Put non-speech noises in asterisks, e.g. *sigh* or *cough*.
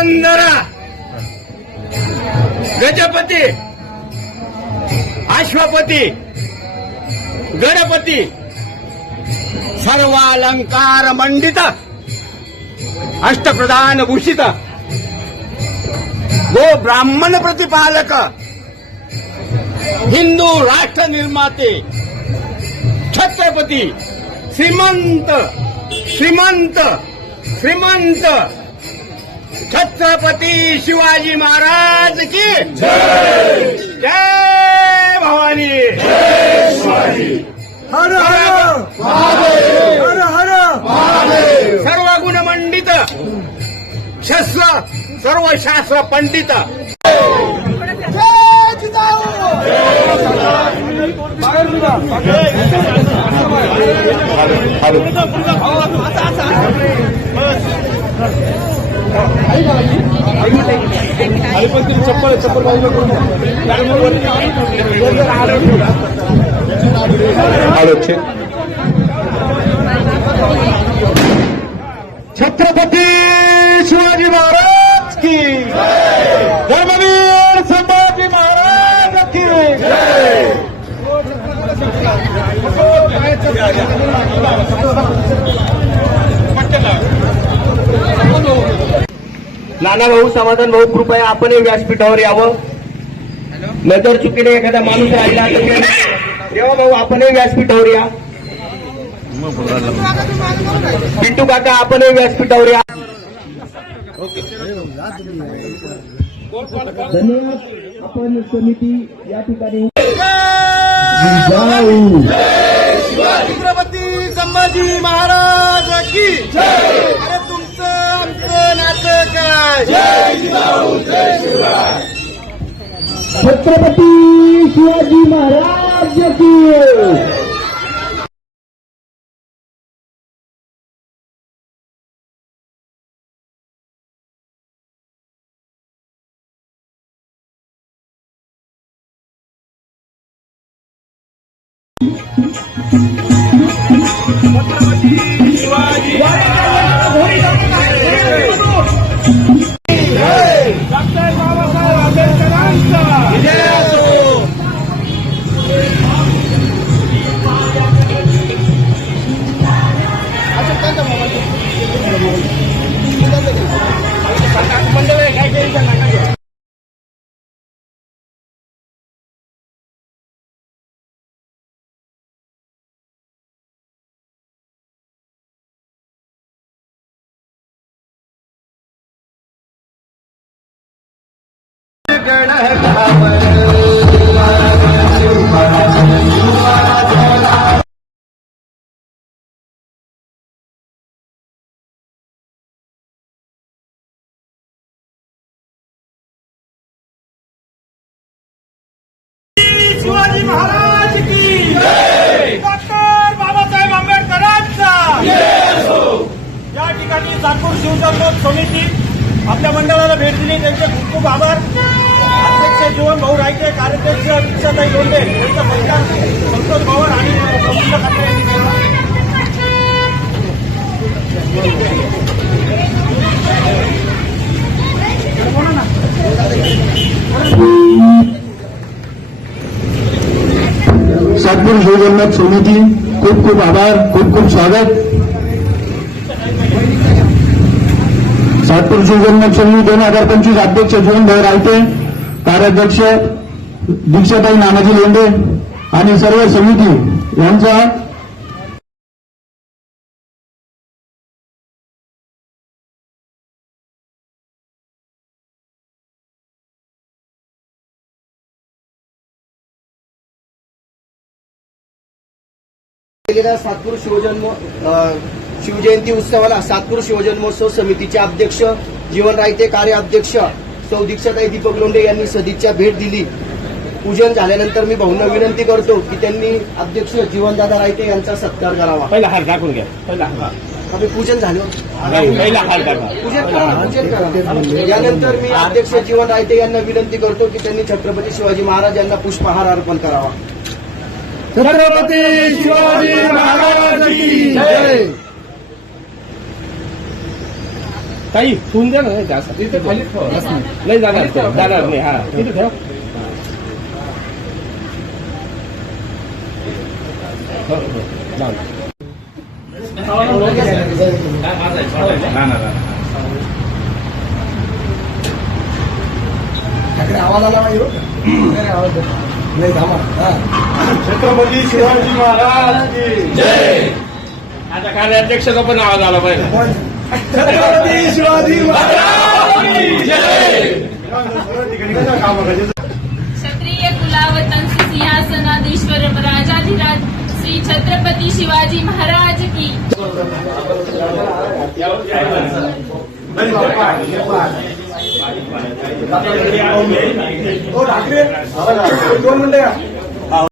पुरंदरा गजपती. अश्वपती. गणपती. सर्वालंकार मंडित. अष्टप्रधान भूषित. गो ब्राह्मण प्रतिपालक. हिंदू राष्ट्र निर्माते. छत्रपती. श्रीमंत. श्रीमंत. श्रीमंत. छत्रपती शिवाजी महाराज की जय! भवानी! हर हर हर हर सर्व गुणमंडित शस्त्र सर्व शास्त्र पंडित! छत्रपती शिवाजी महाराज की धर्मवीर संभाजी महाराज की नाना भाऊ समाधान भाऊ कृपया आपण व्यासपीठावर यावं. नजर चुकीने एखादा माणूस राहिला तर देवा भाऊ आपणही व्यासपीठावर या. पिंटू काका आपणही व्यासपीठावर या. धन्यवाद. आपण समिती या ठिकाणी छत्रपती संभाजी महाराज की छत्रपती शिवाजी महाराज की शिवाजी महाराज की डॉक्टर बाबासाहेब आंबेडकरांचा! या ठिकाणी नागपूर शिवजन्म समिती आपल्या मंडळाला भेट दिली. त्यांचे खूप खूप आभार. जीवन भाऊ रायके कार्याध्यक्ष दीक्षाताई लोंढे यांचा मतदान संतोष भवन आणि प्रफुल्ल खाते यांनी सातपूर शिवजन्नाथ समिती खूप खूप आभार खूप खूप स्वागत. सातपूर शिवजन्नाथ समिती दोन हजार पंचवीस अध्यक्ष जीवनभाई रायते कार्याध्यक्ष दीक्षाताई नानाजी लेंडे आणि सर्व समिती यांचा केलेल्या सातपूर शिवजन्म शिवजयंती उत्सवाला सातपूर शिवजन्मोत्सव समितीचे अध्यक्ष जीवन रायते कार्याध्यक्ष सौ दीक्षाताई दीपक लोंढे यांनी सदिच्छा भेट दिली. पूजन झाल्यानंतर मी भाऊंना विनंती करतो की त्यांनी अध्यक्ष जीवनदादा रायते यांचा सत्कार करावा. पहिला हार दाखवून घ्या. पहिला आम्ही पूजन झालं. नाही, पहिला हार पूजन करा पूजन करा. यानंतर मी अध्यक्ष जीवन रायते यांना विनंती करतो की त्यांनी छत्रपती शिवाजी महाराज यांना पुष्पहार अर्पण करावा. छत्रपती शिवाजी महाराज की जय. काही ठेवून द्या ना जास्त नाही. जाणार जाणार नाही हा. तिथे ठेव. हो? नाही, थांबा. छत्रपती शिवाजी महाराज की आता कार्याध्यक्षाचा पण आवाज आला पाहिजे. *laughs* शिवाजी क्षत्रिय कुलावतन सिंहासनाधीश्वर राजाधिराज श्री छत्रपति शिवाजी महाराज की। ठाकरे दोन मिनिटं